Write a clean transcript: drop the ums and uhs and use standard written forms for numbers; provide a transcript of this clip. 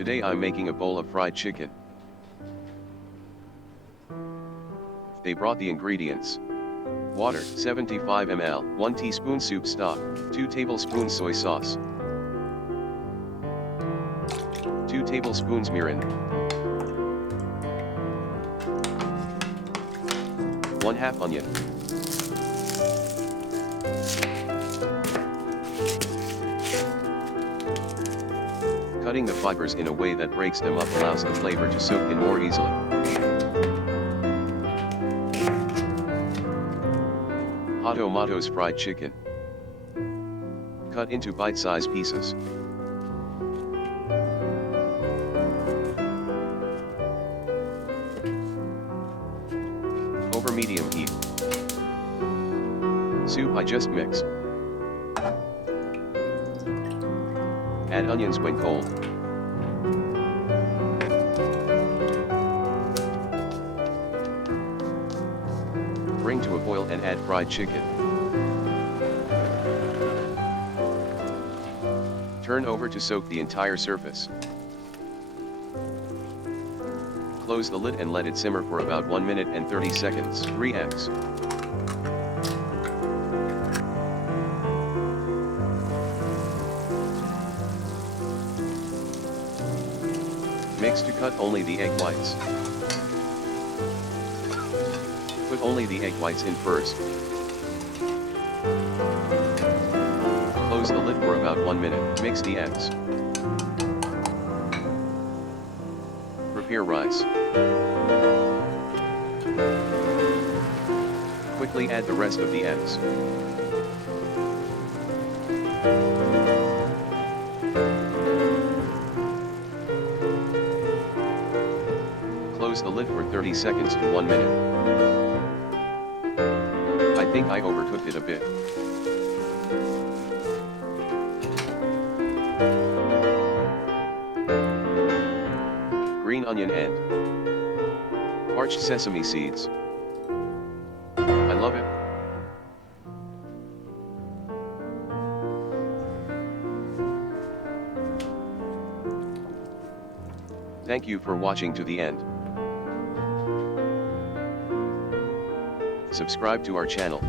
Today I'm making a bowl of fried chicken. They brought the ingredients. Water 75 ml, 1 teaspoon soup stock, 2 tablespoons soy sauce, 2 tablespoons mirin, 1/2 onion, cutting the fibers in a way that breaks them up allows the flavor to soak in more easily. Hot tomatoes fried chicken. Cut into bite-sized pieces. Over medium heat. Soup I just mixed. Add onions when cold. Bring to a boil and add fried chicken. Turn over to soak the entire surface. Close the lid and let it simmer for about 1 minute and 30 seconds. 3x. Mix to cut only the egg whites. Put only the egg whites in first. Close the lid for about 1 minute. Mix the eggs. Prepare rice. Quickly add the rest of the eggs. Close the lid for 30 seconds to 1 minute. I think I overcooked it a bit. Green onion and parched sesame seeds. I love it. Thank you for watching to the end. Subscribe to our channel.